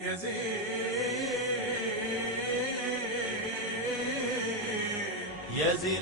يزين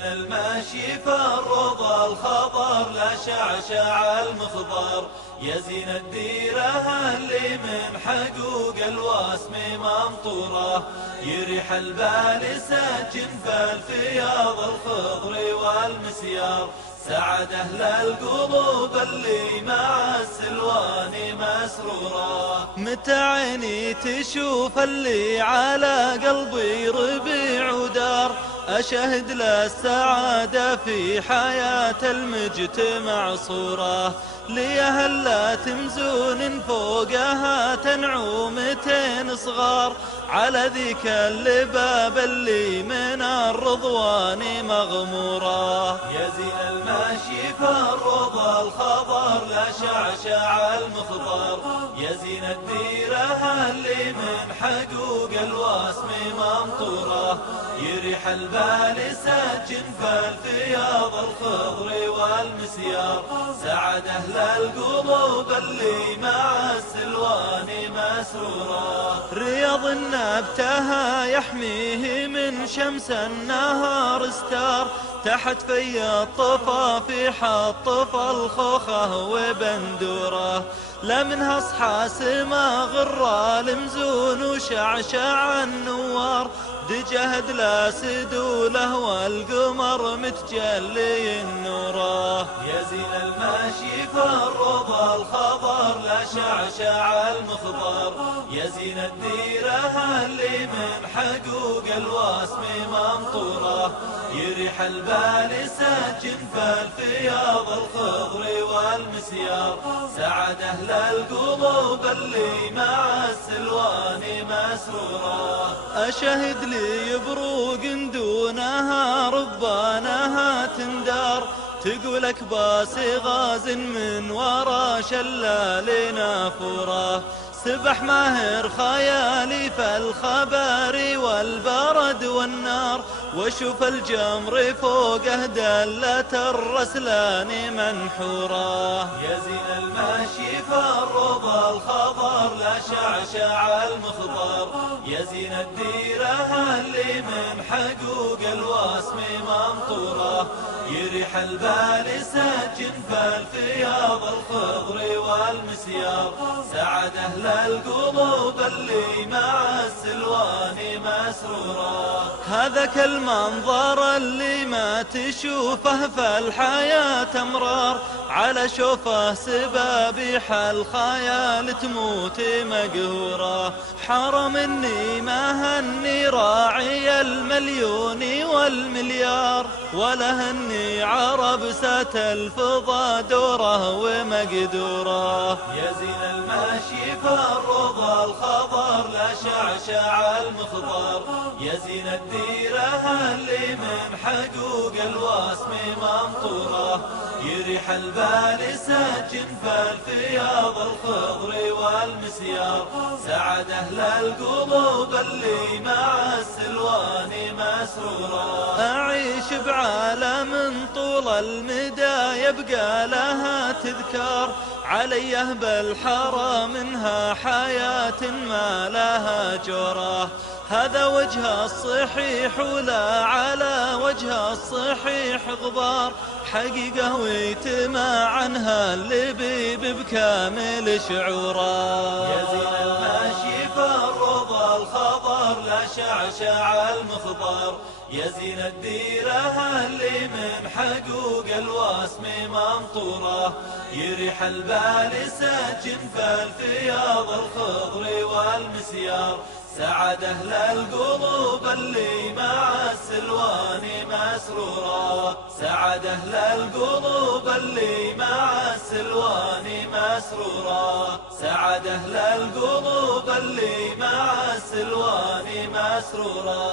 الماشي في الرضا الخضر لا شعشع المخضر، يزين الديرة اللي من حقوق الواسم ممطورة، يريح البال ساكن في الفياض الخضر والمسيار، سعد أهل القلوب اللي مع السلوان مسرورة. متى عيني تشوف اللي على قلبي ربيع ودار، أشهد للسعادة في حياة المجتمع صورة، ليهلا تمزون فوقها تنعومتين صغار، على ذيك اللباب اللي من الرضوان مغمورة. يزين الماشي في الرضا الخضر لا شعشع المخضر، يزين الديرة اللي من حقوق الواسم ممطورة، يريح البال ساكن في الفياض الخضر والمسيار، سعد أهل القلوب اللي مع السلوان مسرورة. رياض نبتها يحميه من شمس النهار استار، تحت في الطفا في حطف الخوخة وبندوره، لا منها اصحى سما غرى المزون وشعشع النوار، دجهد لا سدوله والقمر متجلي النوره. يزين الماشي في الرضا الخضر لا شعشع المخضر، يزين الديرة اللي من حقوق الواسم ممطورة، يريح البال ساكن في الفياض الخضر والمسيار، سعد أهل القلوب اللي مع السلوان مسرورة. أشهد لي بروق دونها ربانها تندار، تقولك باسي غاز من ورا شلال نافوره، سبح ماهر خيالي في الخبر والبرد والنار، وشوف الجمر فوقه دلة الرسلان منحورة. يزين الماشي في الرضا الخضر لا شعشع المخضر، يزين الديرة اللي من حقوق الواسم ممطورة، يريح البال ساكن في الفياض الخضر والمسيار، سعد أهل القلوب اللي مع السلوان مسرورة. هذاك المنظر اللي ما تشوفه في الحياة أمرار، على شوفه سبابيح الخيال تموت مقهورة، حرم اني ما هني راعي المليون والمليار، ولا هني عربسة الفضا دوره ومقدوره. يزين الماشي في الرضا الخضر لا شعشع المخضر، يزين الديرة اللي من حقوق الواسم ممطورة، يريح البال ساكن في الفياض الخضر والمسيار، سعد أهل القلوب اللي مع السلوان مسرورة. أعيش بعالم طول المدى يبقى لها تذكار، عليه بالحرى منها حياة ما لها جراه، هذا وجه الصحيح ولا على وجه الصحيح غبار، حقيقة ويتما عنها اللبيب بكامل شعوره. يزين الماشي في الرضا الخضر لا شعشع المخضر، يزين الديرة اللي من حقوق الواسم ممطورة، يريح البال ساكن في الفياض الخضر والمسيار، سعد أهل القلوب اللي مع السلوان مسرورة، سعد أهل القلوب اللي مع السلوان مسرورة، سعد أهل القلوب اللي مع السلوان مسرورة.